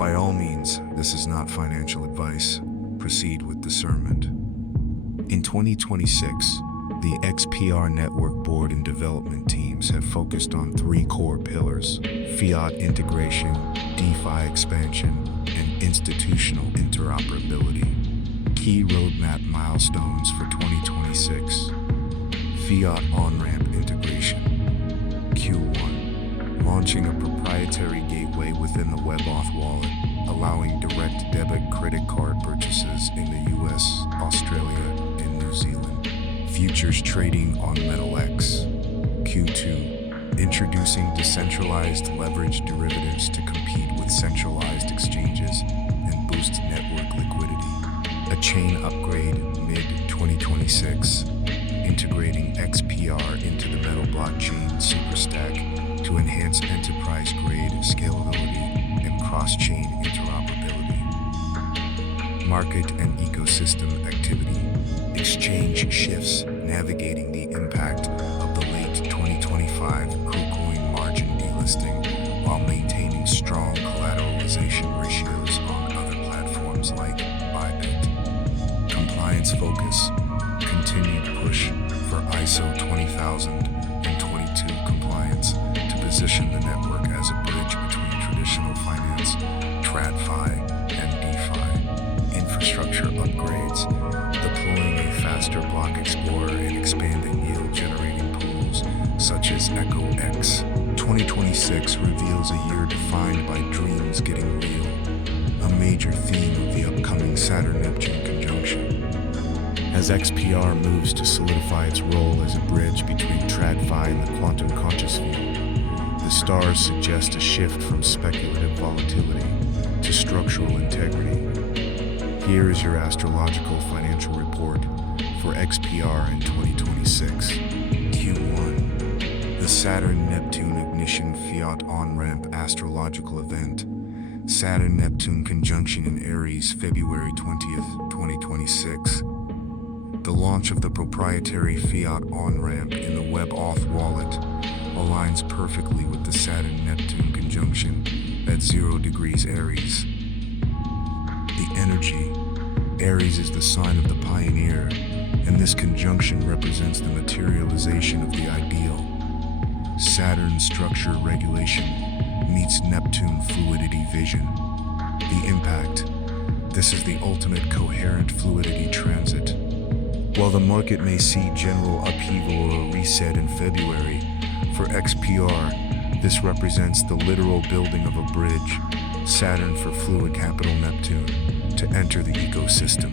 By all means, this is not financial advice. Proceed with discernment. In 2026, the XPR Network board and development teams have focused on three core pillars: Fiat integration, DeFi expansion, and institutional interoperability. Key roadmap milestones for 2026: Fiat On-Ramp Integration. Q1. Launching a proprietary gateway within the WebAuth wallet, allowing direct debit credit card purchases in the US, Australia, and New Zealand. Futures trading on MetalX. Q2. Introducing decentralized leveraged derivatives to compete with centralized exchanges and boost network liquidity. A chain upgrade mid-2026, integrating XPR into the Metal Blockchain Superstack to enhance enterprise-grade scalability and cross-chain interoperability. Market and ecosystem activity. Exchange shifts, navigating the impact of the late 2025 KuCoin margin delisting while maintaining strong collateralization ratios on other platforms like Bybit. Compliance focus. Continued push for ISO 20022 compliance to position the network as a bridge between traditional finance, TradFi, and DeFi. Infrastructure upgrades, deploying a faster block explorer and expanding yield-generating pools such as EchoX. 2026 reveals a year defined by dreams getting real, a major theme of the upcoming Saturn-Neptune conjunction. As XPR moves to solidify its role as a bridge between TradFi and the quantum conscious field, the stars suggest a shift from speculative volatility to structural integrity. Here is your astrological financial report for XPR in 2026. Q1. The Saturn-Neptune Ignition Fiat On-Ramp Astrological Event. Saturn-Neptune conjunction in Aries, February 20th, 2026. The launch of the proprietary Fiat On-Ramp in the WebAuth wallet aligns perfectly with the Saturn-Neptune conjunction at 0 degrees Aries. The energy. Aries is the sign of the pioneer, and this conjunction represents the materialization of the ideal. Saturn structure regulation meets Neptune fluidity vision. The impact. This is the ultimate coherent fluidity transit. While the market may see general upheaval or a reset in February, for XPR, this represents the literal building of a bridge, Saturn for fluid capital Neptune, to enter the ecosystem.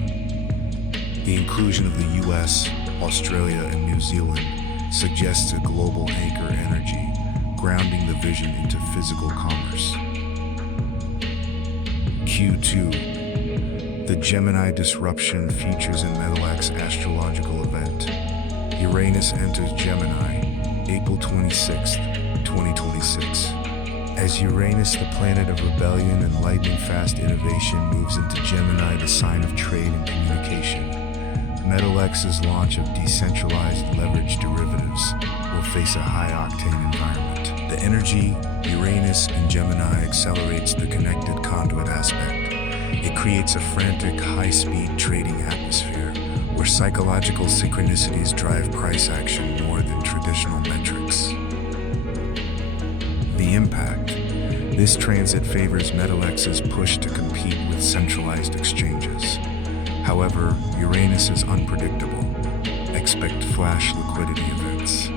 The inclusion of the US, Australia, and New Zealand suggests a global anchor energy, grounding the vision into physical commerce. Q2. The Gemini disruption features in MetalX astrological event. Uranus enters Gemini, April 26, 2026. As Uranus, the planet of rebellion and lightning-fast innovation, moves into Gemini, the sign of trade and communication, MetalX's launch of decentralized leveraged derivatives will face a high-octane environment. The energy, Uranus and Gemini, accelerates the connected conduit aspect. It creates a frantic, high-speed trading atmosphere where psychological synchronicities drive price action more than traditional metrics. The impact. This transit favors MetalX's push to compete with centralized exchanges. However, Uranus is unpredictable. Expect flash liquidity events.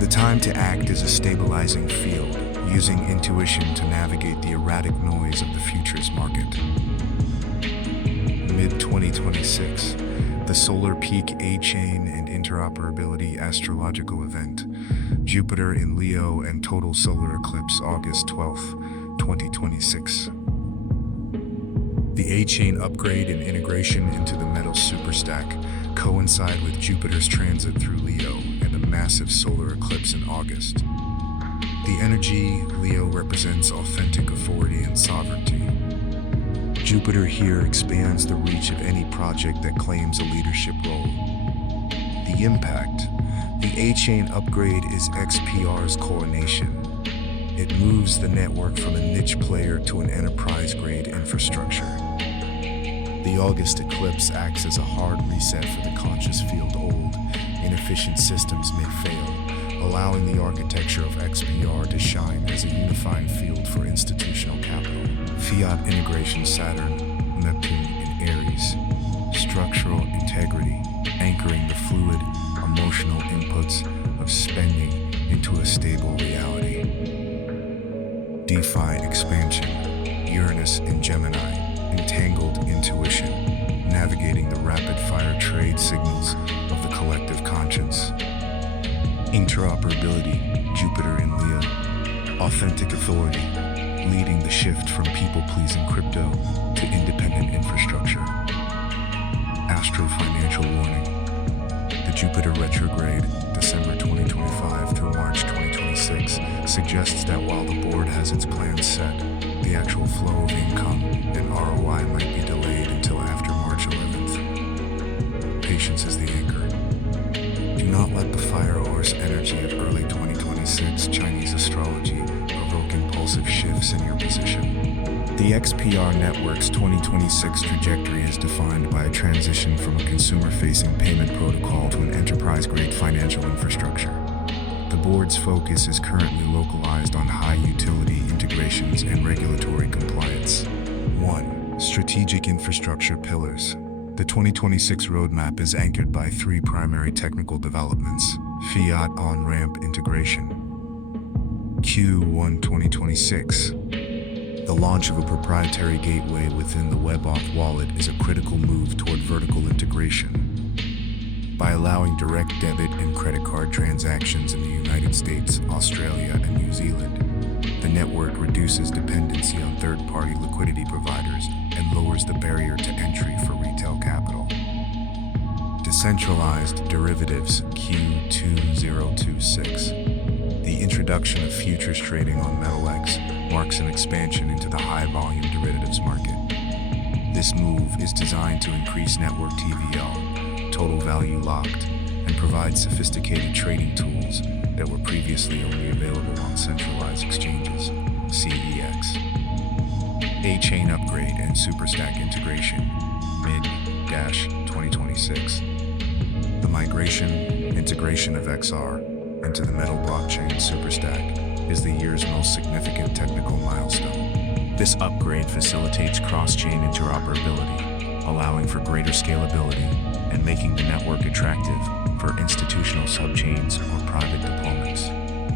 The time to act is a stabilizing field, using intuition to navigate the erratic noise of the futures market. Mid-2026, the Solar Peak A-Chain and Interoperability Astrological Event, Jupiter in Leo and Total Solar Eclipse, August 12, 2026. The A-Chain upgrade and integration into the Metal Superstack coincide with Jupiter's transit through Leo and a massive solar eclipse in August. The energy, Leo, represents authentic authority and sovereignty. Jupiter here expands the reach of any project that claims a leadership role. The impact. The A-Chain upgrade is XPR's coronation. It moves the network from a niche player to an enterprise-grade infrastructure. The August eclipse acts as a hard reset for the conscious field. Old, inefficient systems may fail, allowing the architecture of XPR to shine as a unifying field for institutional capital. Fiat integration, Saturn, Neptune in Aries. Structural integrity, anchoring the fluid, emotional inputs of spending into a stable reality. DeFi expansion, Uranus in Gemini, entangled intuition, navigating the rapid-fire trade signals of the collective conscience. Interoperability, Jupiter in Leo, authentic authority, leading the shift from people-pleasing crypto to independent infrastructure. Astro financial warning. The Jupiter retrograde, December 2025 through March 2026, suggests that while the board has its plans set, the actual flow of income and ROI might be delayed until after March 11th. Patience is the anchor. Do not let the fire horse energy of early 2026 Chinese astrology provoke impulsive shifts in your position. The XPR Network's 2026 trajectory is defined by a transition from a consumer-facing payment protocol to an enterprise-grade financial infrastructure. The board's focus is currently localized on high-utility integrations and regulatory compliance. 1. Strategic infrastructure pillars. The 2026 roadmap is anchored by 3 primary technical developments: Fiat On-Ramp Integration. Q1 2026. The launch of a proprietary gateway within the WebAuth wallet is a critical move toward vertical integration. By allowing direct debit and credit card transactions in the United States, Australia, and New Zealand, the network reduces dependency on third-party liquidity providers and lowers the barrier to entry for retail capital. Decentralized derivatives, Q2026. The introduction of futures trading on MetalX marks an expansion into the high-volume derivatives market. This move is designed to increase network TVL, total value locked, and provide sophisticated trading tools that were previously only available on centralized exchanges, CEX. A-chain upgrade and Superstack integration, mid-2026. The integration of XR into the Metal Blockchain Superstack is the year's most significant technical milestone. This upgrade facilitates cross-chain interoperability, allowing for greater scalability and making the network attractive for institutional subchains or private deployments.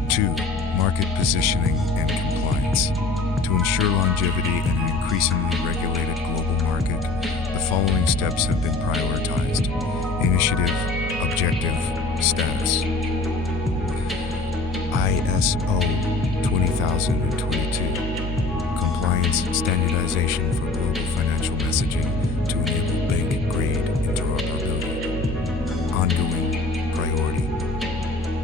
2. Market positioning and compliance. To ensure longevity in an increasingly regulated global market, the following steps have been prioritized. Initiative, objective, status. ISO 20022. Compliance standardization for global financial messaging to enable bank-grade interoperability. Ongoing priority.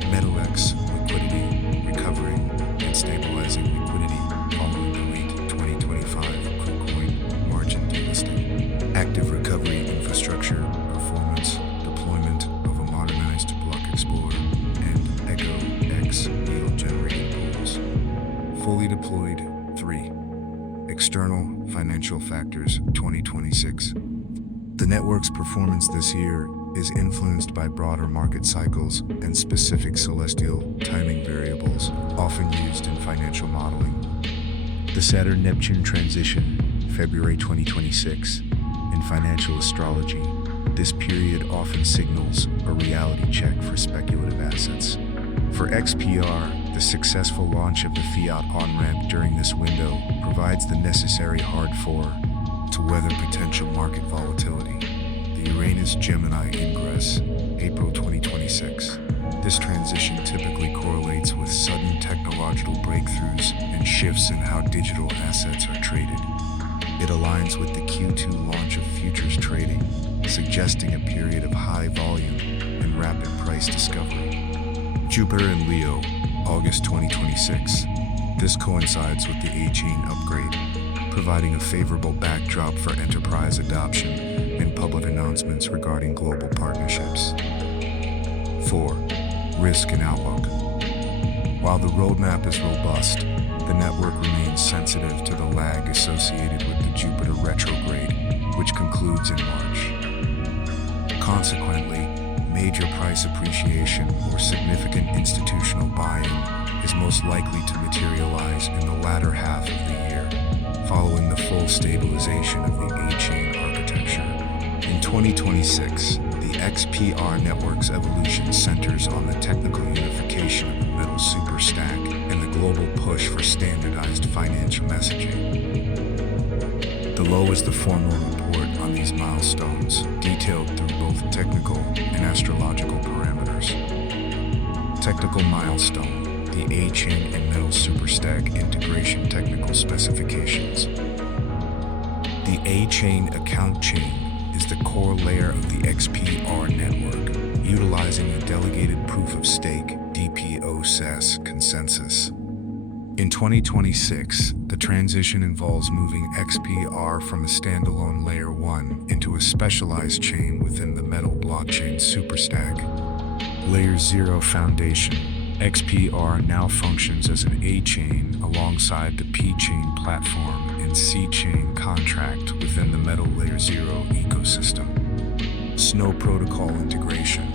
MetalX liquidity, recovering and stabilizing liquidity following the late 2025 KuCoin margin delisting. Active recovery infrastructure, performance, deployment of a modernized block explorer, and EchoX yield-generating pools. Fully deployed. 3. External financial factors 2026. The network's performance this year is influenced by broader market cycles and specific celestial timing variables often used in financial modeling. The Saturn-Neptune transition, February 2026. In financial astrology, this period often signals a reality check for speculative assets. For XPR, the successful launch of the Fiat On-Ramp during this window provides the necessary hard forward to weather potential market volatility. The Uranus-Gemini ingress, April 2026. This transition typically correlates with sudden technological breakthroughs and shifts in how digital assets are traded. It aligns with the Q2 launch of futures trading, suggesting a period of high volume and rapid price discovery. Jupiter in Leo, August 2026. This coincides with the A-chain upgrade, providing a favorable backdrop for enterprise adoption and public announcements regarding global partnerships. 4. Risk and outlook. While the roadmap is robust, the network remains sensitive to the lag associated with the Jupiter retrograde, which concludes in March. Consequently, major price appreciation or significant institutional buying is most likely to materialize in the latter half of the year, following the full stabilization of the A-chain architecture. In 2026, the XPR Network's evolution centers on the technical unification of the Metal Superstack and the global push for standardized financial messaging. Below is the formal report on these milestones, detailed through both technical and astrological parameters. Technical milestone: the A-chain and Metal Superstack integration technical specifications. The A-chain account chain is the core layer of the XPR network, utilizing a delegated proof-of-stake (DPO) SAS consensus. In 2026, the transition involves moving XPR from a standalone Layer 1 into a specialized chain within the Metal Blockchain Superstack. Layer 0 Foundation: XPR now functions as an A-chain alongside the P-chain platform and C-chain contract within the Metal Layer 0 ecosystem. Snow Protocol Integration: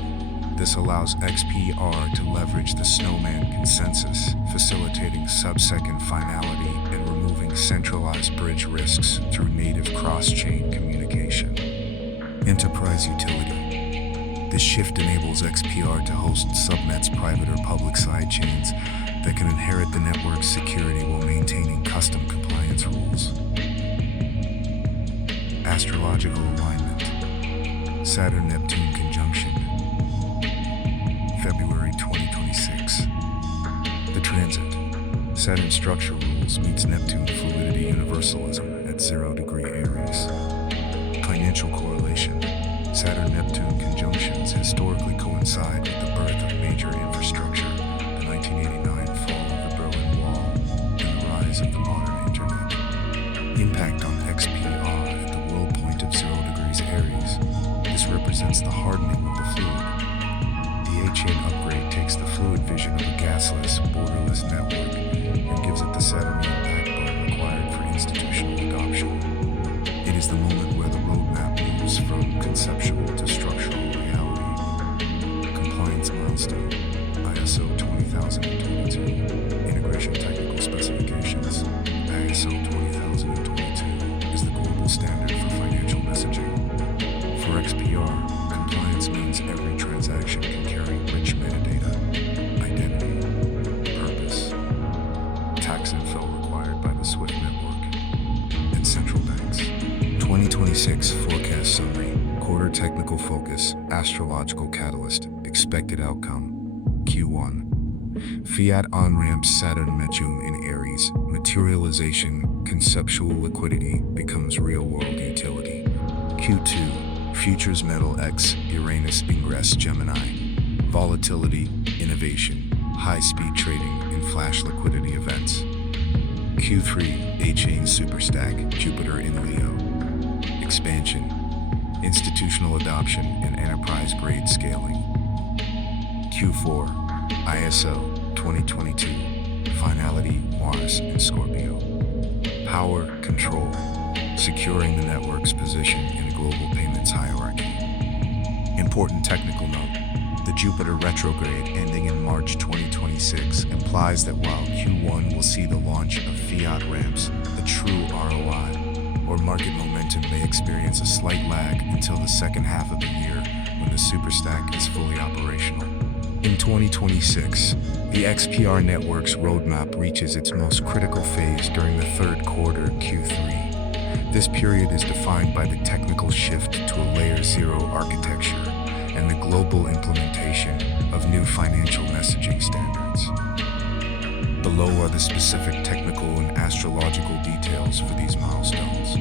this allows XPR to leverage the Snowman consensus, facilitating sub-second finality and removing centralized bridge risks through native cross-chain communication. Enterprise Utility: this shift enables XPR to host subnets, private or public sidechains that can inherit the network's security while maintaining custom compliance rules. Astrological alignment: Saturn-Neptune conjunction, February 2026. The transit: Saturn structure rules meets Neptune fluidity universalism at 0° Aries. Financial correlation: Saturn-Neptune conjunctions historically coincide with the birth of major infrastructure, the 1989 fall of the Berlin Wall, and the rise of the modern internet. Impact on XPR at the world point of 0° Aries: this represents the hardening of the fluid. The A-chain upgrade takes the fluid vision of a gasless, borderless network and gives it the Saturnian backbone required for institutional adoption. It is the moment where the roadmap moves from conceptual to structural reality. Compliance milestone: ISO 20022. Integration technical specifications: ISO 20022 is the global standard for financial messaging. For XPR, compliance means every transaction can carry rich metadata, identity, purpose, tax info required by the SWIFT network, and central banks. 2026 forecast summary: quarter technical focus, astrological catalyst, expected outcome. Q1. Fiat On-Ramp Saturn-Neptune in Aries, materialization, conceptual liquidity becomes real-world utility. Q2. Futures MetalX, Uranus Ingress Gemini. Volatility, innovation, high-speed trading, and flash liquidity events. Q3, A-chain Superstack, Jupiter in Leo. Expansion, institutional adoption, and enterprise-grade scaling. Q4, ISO 2022, finality, Mars in Scorpio. Power, control, securing the network's position in a global payments hierarchy. Important technical note: the Jupiter retrograde ending in March 2026 implies that while Q1 will see the launch of fiat ramps, the true ROI, or market momentum, may experience a slight lag until the second half of the year when the Superstack is fully operational. In 2026, the XPR network's roadmap reaches its most critical phase during the third quarter, Q3. This period is defined by the technical shift to a Layer 0 architecture and the global implementation of new financial messaging standards. Below are the specific technical and astrological details for these milestones.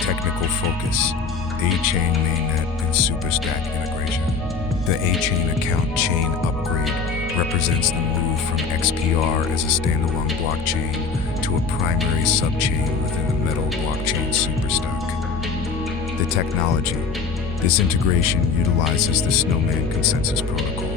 Technical focus: A-chain mainnet and Superstack integration. The A-chain account chain upgrade represents the move from XPR as a standalone blockchain to a primary subchain within the Metal Blockchain Superstack. The technology: this integration utilizes the Snowman consensus protocol,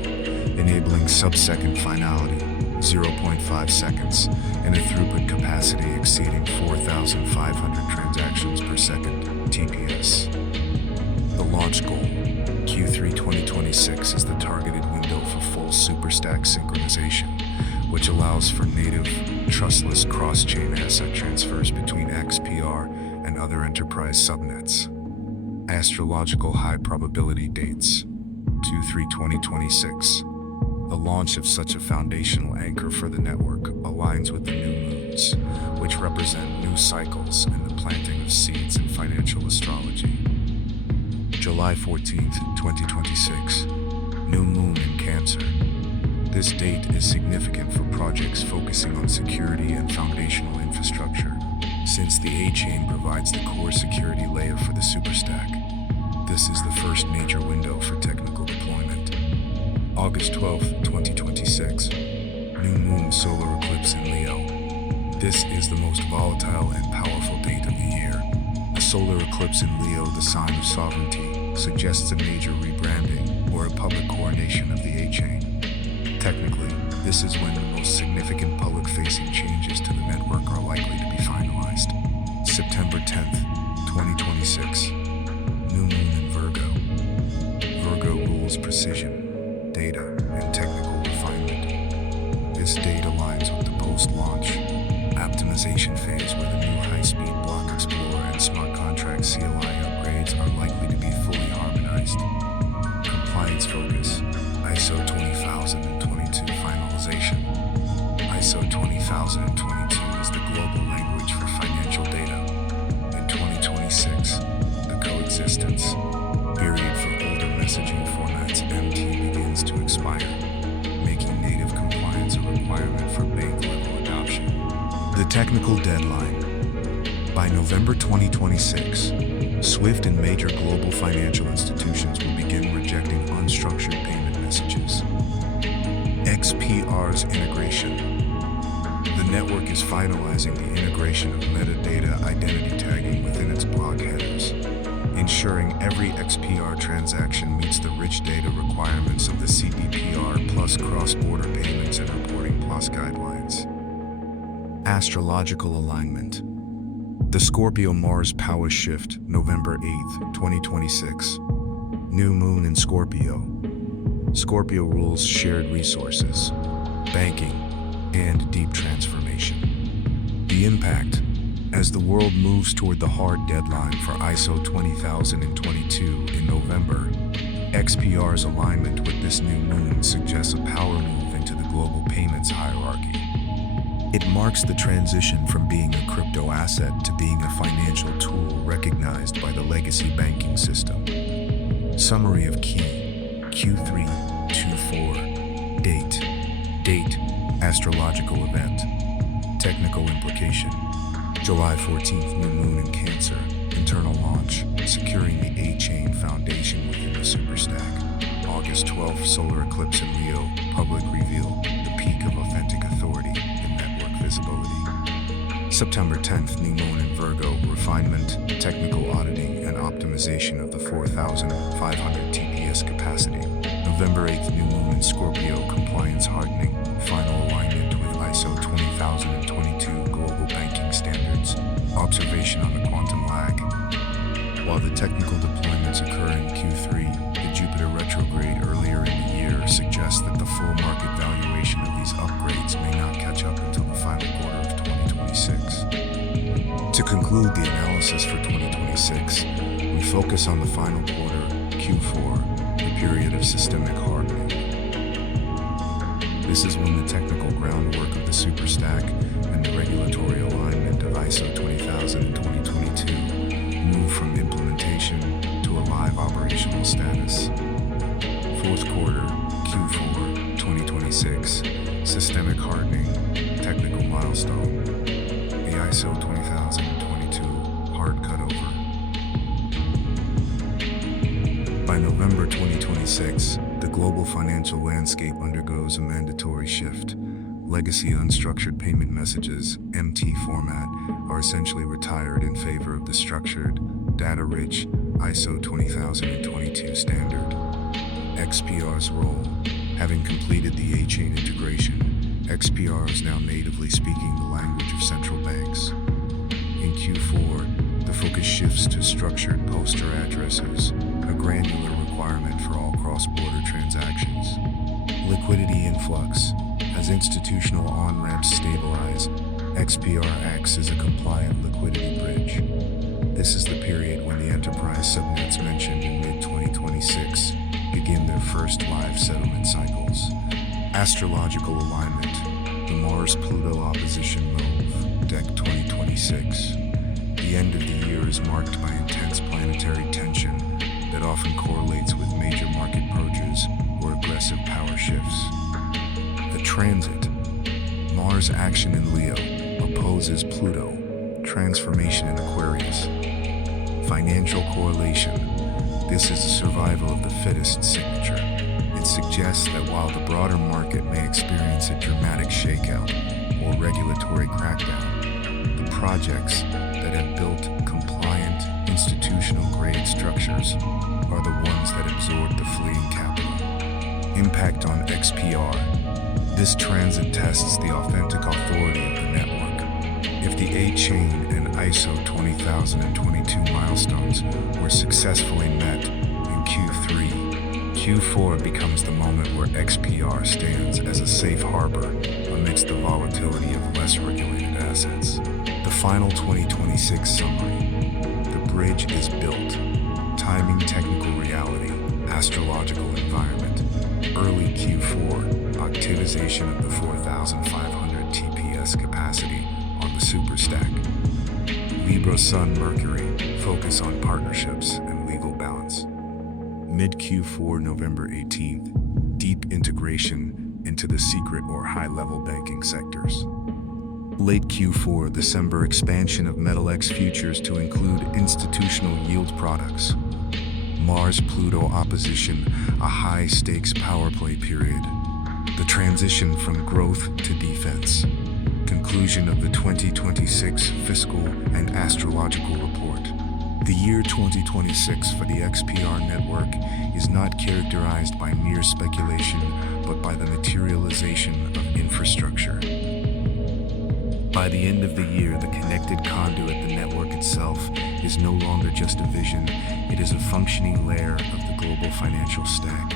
enabling sub-second finality zero point 0.5 seconds, and a throughput capacity exceeding 4,500 transactions per second, TPS. The launch goal, Q3 2026, is the targeted window for full Superstack synchronization, which allows for native, trustless cross-chain asset transfers between XPR and other enterprise subnets. Astrological high probability dates, Q3 2026. The launch of such a foundational anchor for the network aligns with the new moons, which represent new cycles and the planting of seeds in financial astrology. July 14th, 2026. New moon in Cancer. This date is significant for projects focusing on security and foundational infrastructure, since the A-chain provides the core security layer for the Superstack. This is the first major window for technical deployment. August 12th, 2026. New moon solar eclipse in Leo. This is the most volatile and powerful date of the year. A solar eclipse in Leo, the sign of sovereignty, suggests a major rebranding or a public coronation of the A-chain. Technically, this is when the most significant public-facing changes to the network are likely to be finalized. September 10th, 2026. New moon in Virgo. Virgo rules precision, data, and technical refinement. This date aligns with the post-launch optimization phase, where the new high-speed block explorer and smart contract CLI upgrades are likely to be fully harmonized. Compliance focus, ISO 20022 finalization. ISO 20022 is the global language for financial data. In 2026, the coexistence period for older messaging formats MT begins to expire, making native compliance a requirement for bank-level adoption. The technical deadline. By November 2026, SWIFT and major global financial institutions will begin rejecting unstructured payment messages. XPR's integration. The network is finalizing the integration of metadata identity tagging within its block headers, ensuring every XPR transaction meets the rich data requirements of the CBPR plus cross-border payments and reporting plus guidelines. Astrological alignment. The Scorpio-Mars power shift, November 8th, 2026. New moon in Scorpio. Scorpio rules shared resources, banking, and deep transformation. The impact, as the world moves toward the hard deadline for ISO 20022 in November, XPR's alignment with this new moon suggests a power move into the global payments hierarchy. It marks the transition from being a crypto asset to being a financial tool recognized by the legacy banking system. Summary of key Q3 24 date astrological event. Technical implication: July 14th, new moon in Cancer. Internal launch, securing the A-chain foundation within the Superstack. August 12th, solar eclipse in Leo. Public reveal, the peak of authentic authority in network visibility. September 10th, new moon in Virgo. Refinement, technical auditing, and optimization of the 4,500 TPS capacity. November 8th, new moon in Scorpio. Compliance hardening, final alignment with ISO 20022 global banking standards. Observation on the quantum lag. While the technical deployments occur in Q3, the Jupiter retrograde earlier in the year suggests that the full market valuation of these upgrades may not catch up until the final quarter of 2026. To conclude the analysis for 2026, we focus on the final quarter, Q4, the period of systemic hardening. This is when the technical groundwork of the Superstack and the regulatory alignment of ISO 20000 in 2022 move from implementation to a live operational status. Fourth quarter, Q4, 2026, systemic hardening, technical milestone, the ISO 20022 hard cutover. By November 2026, the global financial landscape undergoes a mandatory shift. Legacy unstructured payment messages, MT format, are essentially retired in favor of the structured, data-rich ISO 20022 standard. XPR's role: having completed the A-chain integration, XPR is now natively speaking the language of central banks. In Q4, the focus shifts to structured poster addresses, a granular requirement for all cross-border transactions. Liquidity influx. As institutional on-ramps stabilize, XPR acts as a compliant liquidity bridge. This is the period when the enterprise subnets mentioned in mid-2026 begin their first live settlement cycles. Astrological alignment. The Mars-Pluto opposition move, Deck 2026. The end of the year is marked by intense planetary tension that often correlates with major market purges or aggressive power shifts. The transit. Mars action in Leo opposes Pluto, transformation in Aquarius. Financial correlation. This is the survival of the fittest signature. It suggests that while the broader market may experience a dramatic shakeout or regulatory crackdown, the projects that have built compliant, institutional-grade structures are the ones that absorb the fleeing capital. Impact on XPR. This transit tests the authentic authority of the network. If the A-chain and ISO 20022 milestones were successfully met in Q3, Q4 becomes the moment where XPR stands as a safe harbor amidst the volatility of less regulated assets. The final 2026 summary. The bridge is built. Timing, technical reality, astrological environment. Early Q4, activization of the 4,500 TPS capacity on the Superstack. Libra Sun Mercury, focus on partnerships and legal balance. Mid-Q4, November 18th, deep integration into the secret or high-level banking sectors. Late Q4, December, expansion of MetalX futures to include institutional yield products. Mars-Pluto opposition, a high-stakes power play period. The transition from growth to defense. Conclusion of the 2026 fiscal and astrological report. The year 2026 for the XPR network is not characterized by mere speculation, but by the materialization of infrastructure. By the end of the year, the connected conduit, the network itself, is no longer just a vision, it is a functioning layer of the global financial stack.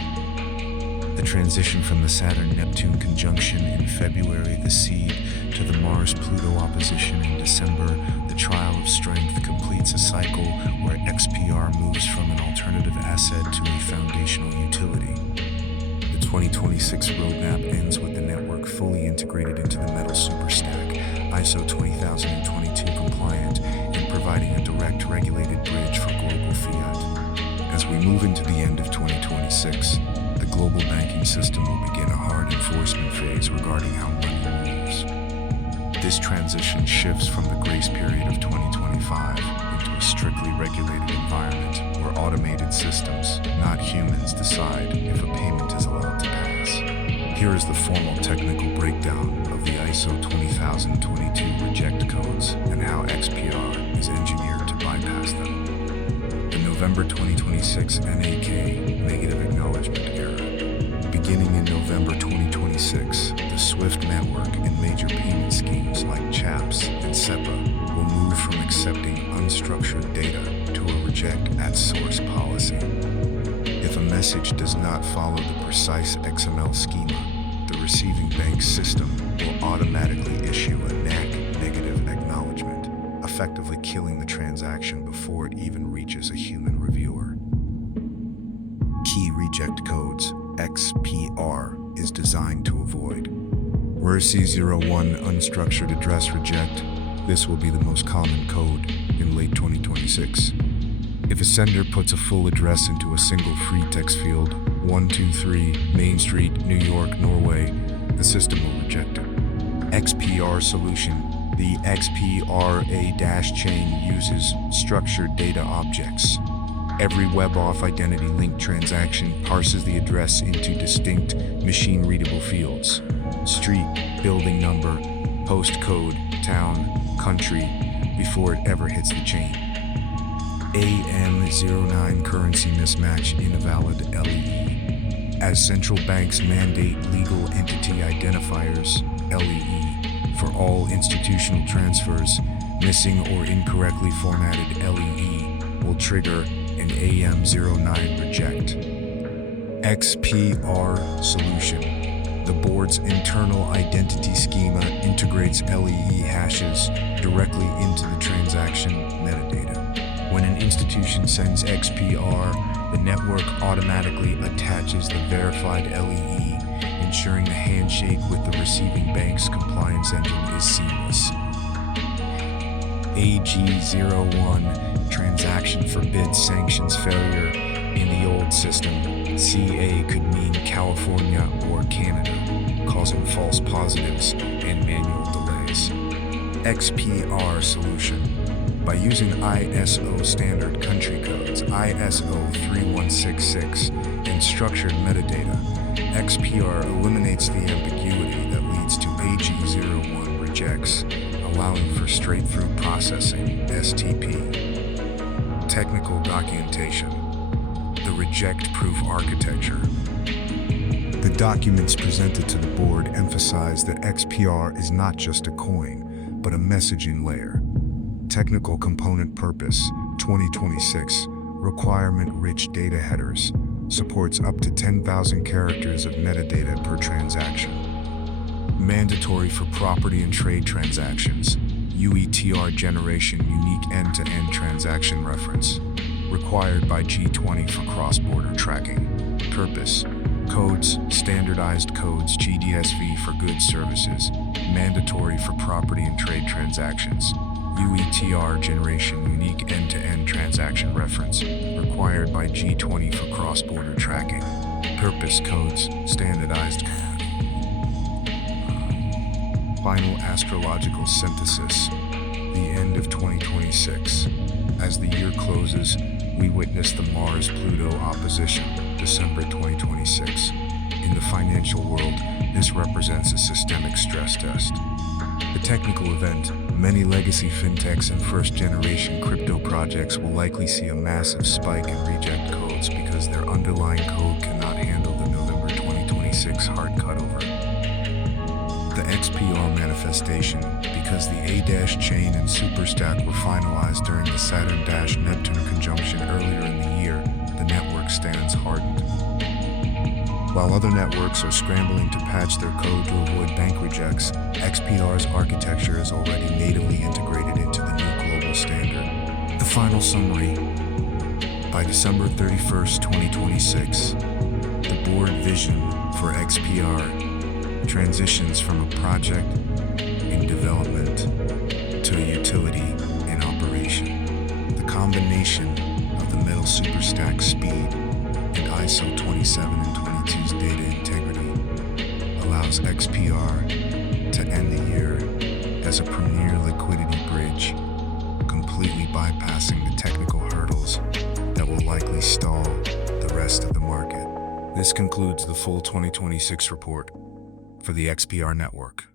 The transition from the Saturn-Neptune conjunction in February, the seed, to the Mars-Pluto opposition in December, the trial of strength completes a cycle where XPR moves from an alternative asset to a foundational utility. The 2026 roadmap ends with the network fully integrated into the Metal Superstack, ISO 20022 compliant, and providing a direct regulated bridge for global fiat. As we move into the end of 2026, the global banking system will begin a hard enforcement phase regarding how money moves. This transition shifts from the grace period of 2025 into a strictly regulated environment where automated systems, not humans, decide if a payment is allowed to pass. Here is the formal technical breakdown of the ISO 20022 reject codes and how XPR is engineered to bypass them. The November 2026 NAK negative acknowledgement error. Beginning in November 2026, the SWIFT network and major payment schemes like CHAPS and SEPA will move from accepting unstructured data to a reject at source policy. If a message does not follow the precise XML schema, the receiving bank's system will automatically issue a NAK negative acknowledgement, effectively killing the transaction before it even reaches a human reviewer. Key reject codes. XPR is designed to avoid. RC01 unstructured address reject. This will be the most common code in late 2026. If a sender puts a full address into a single free text field, 123 Main Street, New York, Norway, the system will reject it. XPR solution. The XPR-A-chain uses structured data objects. Every WebAuth identity link transaction parses the address into distinct, machine-readable fields. Street, building number, postcode, town, country, before it ever hits the chain. AM09 currency mismatch invalid LEE. as central banks mandate legal entity identifiers, LEE, for all institutional transfers. Missing or incorrectly formatted LEE will trigger an AM09 reject. XPR solution. The board's internal identity schema integrates LEE hashes directly into the transaction metadata. When an institution sends XPR, the network automatically attaches the verified LEE, ensuring the handshake with the receiving bank's compliance engine is seamless. AG01 transaction forbids sanctions failure in the old system. CA could mean California or Canada, causing false positives and manual delays. XPR solution. By using ISO standard country codes, ISO 3166, and structured metadata, XPR eliminates the ambiguity that leads to AG01 rejects, allowing for straight-through processing, STP. Technical documentation. The reject proof architecture. The documents presented to the board emphasize that XPR is not just a coin, but a messaging layer. Technical component purpose, 2026, requirement-rich data headers, supports up to 10,000 characters of metadata per transaction. Mandatory for property and trade transactions, UETR generation unique end-to-end transaction reference, required by G20 for cross-border tracking. Purpose, codes, standardized codes, GDSV for goods services, mandatory for property and trade transactions, UETR generation unique end-to-end transaction reference, required by G20 for cross-border tracking. Purpose, codes, standardized. Final astrological synthesis. The end of 2026. As the year closes, we witness the Mars-Pluto opposition, December 2026. In the financial world, this represents a systemic stress test. The technical event, many legacy fintechs and first-generation crypto projects will likely see a massive spike in reject codes because their underlying code cannot handle the November 2026 hard cutover. The XPR manifestation, because the A-chain and Superstack were finalized during the Saturn-Neptune conjunction earlier in the year, the network stands hardened. While other networks are scrambling to patch their code to avoid bank rejects, XPR's architecture is already natively integrated into the new global standard. The final summary. By December 31st, 2026, the board vision for XPR transitions from a project in development to a utility in operation. The combination of the Metal Superstack speed and ISO 27 and 22's data integrity allows XPR to end the year as a premier liquidity bridge, completely bypassing the technical hurdles that will likely stall the rest of the market. This concludes the full 2026 report for the XPR network.